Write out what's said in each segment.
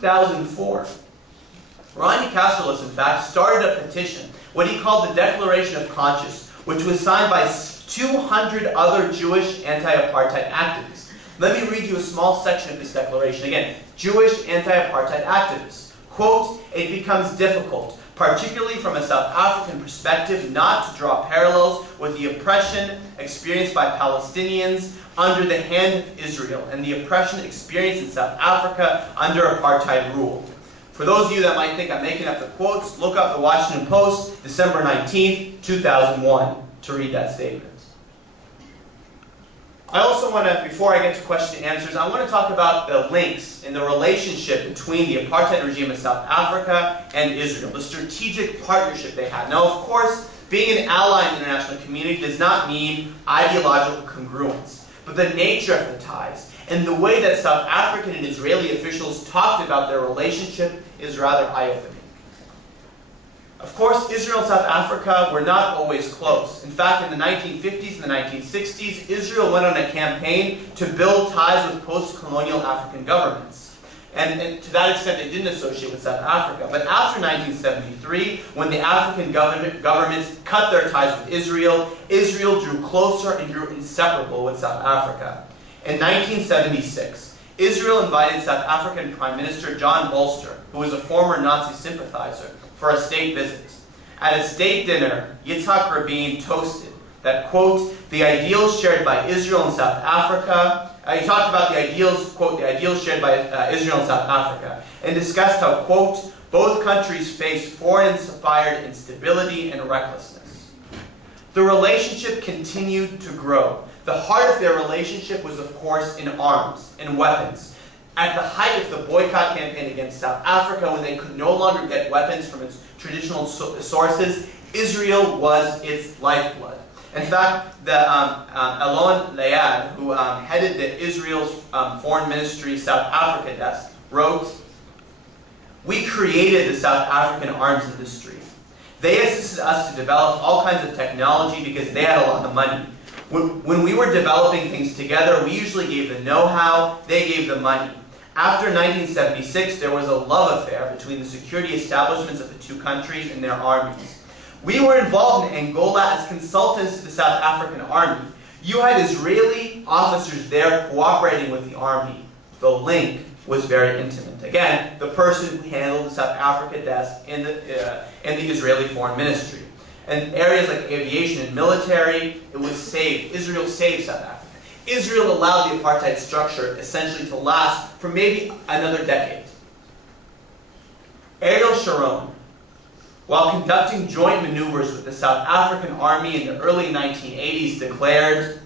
2004, Ronnie Casserlis, in fact, started a petition, what he called the Declaration of Conscience, which was signed by 200 other Jewish anti-apartheid activists. Let me read you a small section of this declaration. Again, Jewish anti-apartheid activists. Quote, "It becomes difficult, particularly from a South African perspective, not to draw parallels with the oppression experienced by Palestinians under the hand of Israel and the oppression experienced in South Africa under apartheid rule." For those of you that might think I'm making up the quotes, look up the Washington Post, December 19th, 2001, to read that statement. I also want to, before I get to question and answers, I want to talk about the links in the relationship between the apartheid regime in South Africa and Israel, the strategic partnership they had. Now, of course, being an ally in the international community does not mean ideological congruence, but the nature of the ties and the way that South African and Israeli officials talked about their relationship is rather eye-opening. Of course, Israel and South Africa were not always close. In fact, in the 1950s and the 1960s, Israel went on a campaign to build ties with post-colonial African governments. And to that extent, they didn't associate with South Africa. But after 1973, when the African governments cut their ties with Israel, Israel drew closer and grew inseparable with South Africa. In 1976, Israel invited South African Prime Minister John Bolster, who was a former Nazi sympathizer, for a state visit. At a state dinner, Yitzhak Rabin toasted that, quote, "the ideals shared by Israel and South Africa," he talked about the ideals, quote, "the ideals shared by Israel and South Africa," and discussed how, quote, "both countries face foreign-inspired instability and recklessness." The relationship continued to grow. The heart of their relationship was, of course, in arms, in weapons. At the height of the boycott campaign against South Africa, when they could no longer get weapons from its traditional sources, Israel was its lifeblood. In fact, the Alon Layad, who headed the Israel's Foreign Ministry South Africa desk, wrote, "We created the South African arms industry. They assisted us to develop all kinds of technology because they had a lot of money. When we were developing things together, we usually gave the know-how, they gave the money. After 1976, there was a love affair between the security establishments of the two countries and their armies. We were involved in Angola as consultants to the South African army. You had Israeli officers there cooperating with the army. The link was very intimate." Again, the person who handled the South Africa desk in the Israeli Foreign Ministry. And areas like aviation and military, it was saved. Israel saved South Africa. Israel allowed the apartheid structure essentially to last for maybe another decade. Ariel Sharon, while conducting joint maneuvers with the South African army in the early 1980s, declared,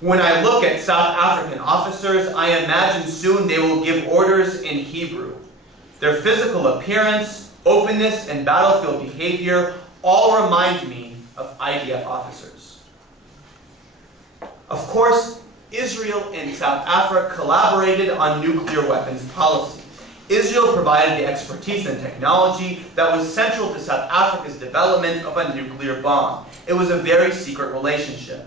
"When I look at South African officers, I imagine soon they will give orders in Hebrew. Their physical appearance, openness, and battlefield behavior all remind me of IDF officers." Of course, Israel and South Africa collaborated on nuclear weapons policy. Israel provided the expertise and technology that was central to South Africa's development of a nuclear bomb. It was a very secret relationship.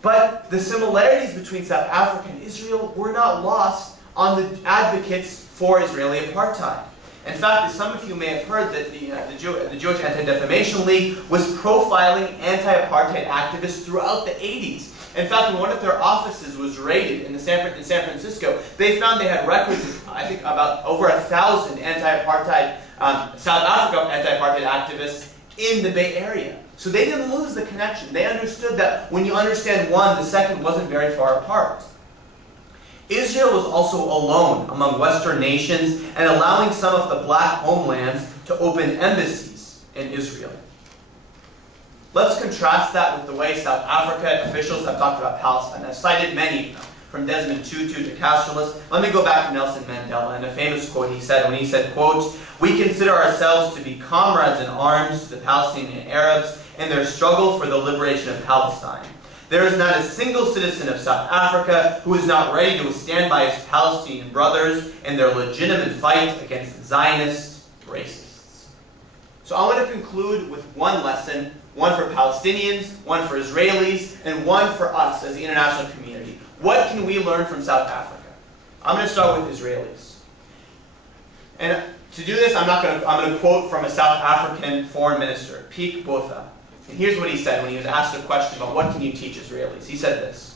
But the similarities between South Africa and Israel were not lost on the advocates for Israeli apartheid. In fact, as some of you may have heard, that the Jewish Anti-Defamation League was profiling anti-apartheid activists throughout the 80s. In fact, when one of their offices was raided in San Francisco, they found they had records of, I think, about over 1,000 anti-apartheid, South Africa anti-apartheid activists in the Bay Area. So they didn't lose the connection. They understood that when you understand one, the second wasn't very far apart. Israel was also alone among Western nations and allowing some of the black homelands to open embassies in Israel. Let's contrast that with the way South Africa officials have talked about Palestine. I've cited many of them, from Desmond Tutu to Casserlis. Let me go back to Nelson Mandela and a famous quote he said when he said, quote, "We consider ourselves to be comrades in arms to the Palestinian Arabs in their struggle for the liberation of Palestine. There is not a single citizen of South Africa who is not ready to stand by his Palestinian brothers in their legitimate fight against Zionist racists." So I want to conclude with one lesson, one for Palestinians, one for Israelis, and one for us as the international community. What can we learn from South Africa? I'm going to start with Israelis. And to do this, I'm going to quote from a South African foreign minister, Piet Botha. And here's what he said when he was asked a question about what can you teach Israelis. He said this: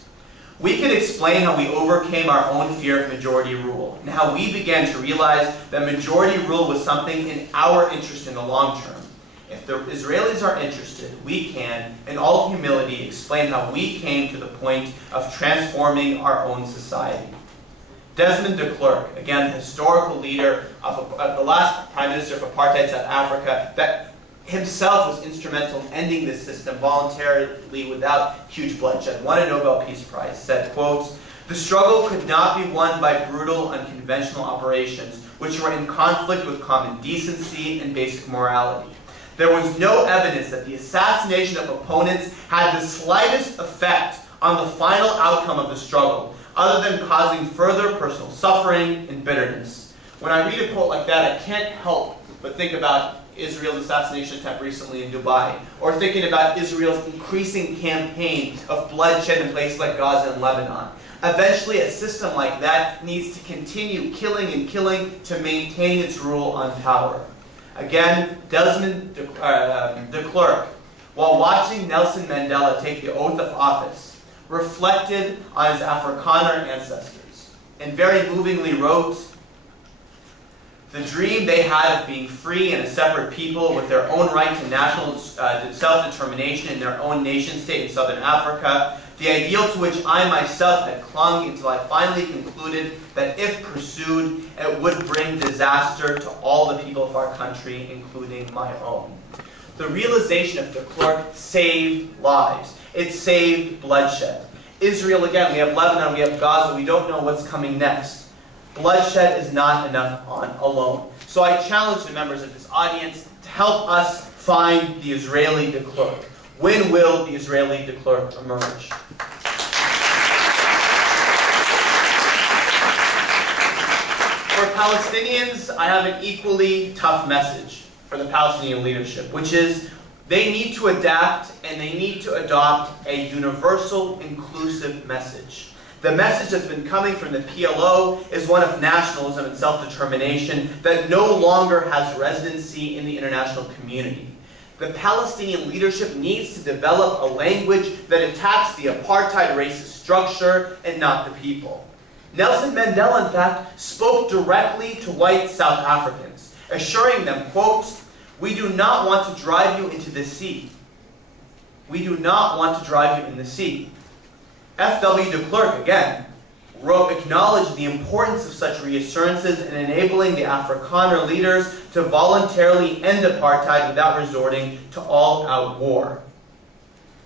"We could explain how we overcame our own fear of majority rule, and how we began to realize that majority rule was something in our interest in the long term. If the Israelis are interested, we can, in all humility, explain how we came to the point of transforming our own society." Desmond de Klerk, again, the historical leader of the last Prime Minister of Apartheid South Africa, that himself was instrumental in ending this system voluntarily without huge bloodshed, won a Nobel Peace Prize, said, quote, "The struggle could not be won by brutal, unconventional operations, which were in conflict with common decency and basic morality. There was no evidence that the assassination of opponents had the slightest effect on the final outcome of the struggle, other than causing further personal suffering and bitterness." When I read a quote like that, I can't help but think about Israel's assassination attempt recently in Dubai, or thinking about Israel's increasing campaign of bloodshed in places like Gaza and Lebanon. Eventually, a system like that needs to continue killing and killing to maintain its rule on power. Again, Desmond de Klerk, while watching Nelson Mandela take the oath of office, reflected on his Afrikaner ancestors, and very movingly wrote, "The dream they had of being free and a separate people with their own right to national self-determination in their own nation-state in southern Africa, the ideal to which I myself had clung until I finally concluded that if pursued, it would bring disaster to all the people of our country, including my own." The realization of de Klerk saved lives. It saved bloodshed. Israel, again, we have Lebanon, we have Gaza, we don't know what's coming next. Bloodshed is not enough on alone. So I challenge the members of this audience to help us find the Israeli de Klerk. When will the Israeli de Klerk emerge? For Palestinians, I have an equally tough message for the Palestinian leadership, which is they need to adapt and they need to adopt a universal, inclusive message. The message that's been coming from the PLO is one of nationalism and self-determination that no longer has residency in the international community. The Palestinian leadership needs to develop a language that attacks the apartheid racist structure and not the people. Nelson Mandela, in fact, spoke directly to white South Africans, assuring them, quote, "We do not want to drive you into the sea. We do not want to drive you in the sea." F.W. de Klerk, again, acknowledged the importance of such reassurances in enabling the Afrikaner leaders to voluntarily end apartheid without resorting to all-out war.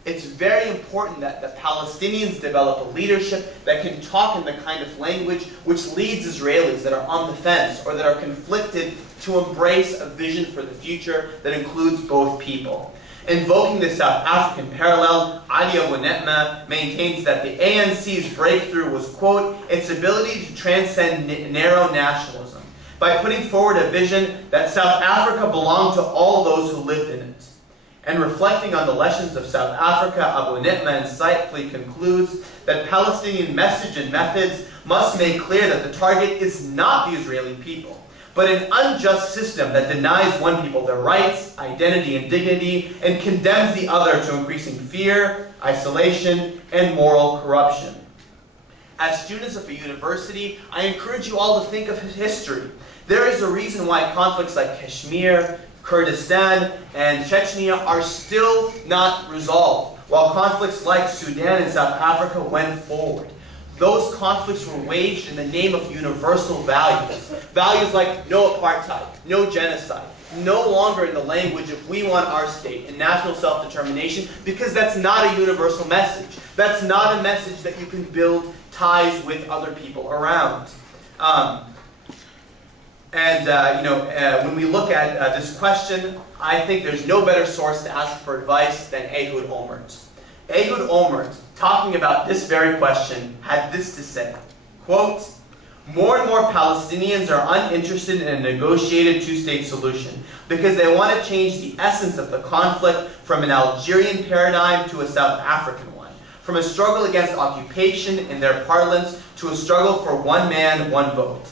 It's very important that the Palestinians develop a leadership that can talk in the kind of language which leads Israelis that are on the fence or that are conflicted to embrace a vision for the future that includes both people. Invoking the South African parallel, Adi Ogunetma maintains that the ANC's breakthrough was, quote, its ability to transcend narrow nationalism by putting forward a vision that South Africa belonged to all those who lived in it. And reflecting on the lessons of South Africa, Ogunetma insightfully concludes that Palestinian message and methods must make clear that the target is not the Israeli people, but an unjust system that denies one people their rights, identity, and dignity, and condemns the other to increasing fear, isolation, and moral corruption. As students of a university, I encourage you all to think of history. There is a reason why conflicts like Kashmir, Kurdistan, and Chechnya are still not resolved, while conflicts like Sudan and South Africa went forward. Those conflicts were waged in the name of universal values. Values like no apartheid, no genocide, no longer in the language of we want our state and national self-determination, because that's not a universal message. That's not a message that you can build ties with other people around. When we look at this question, I think there's no better source to ask for advice than Ehud Olmert. Ehud Olmert, talking about this very question, had this to say, quote, "More and more Palestinians are uninterested in a negotiated two-state solution because they want to change the essence of the conflict from an Algerian paradigm to a South African one, from a struggle against occupation in their parlance to a struggle for one man, one vote.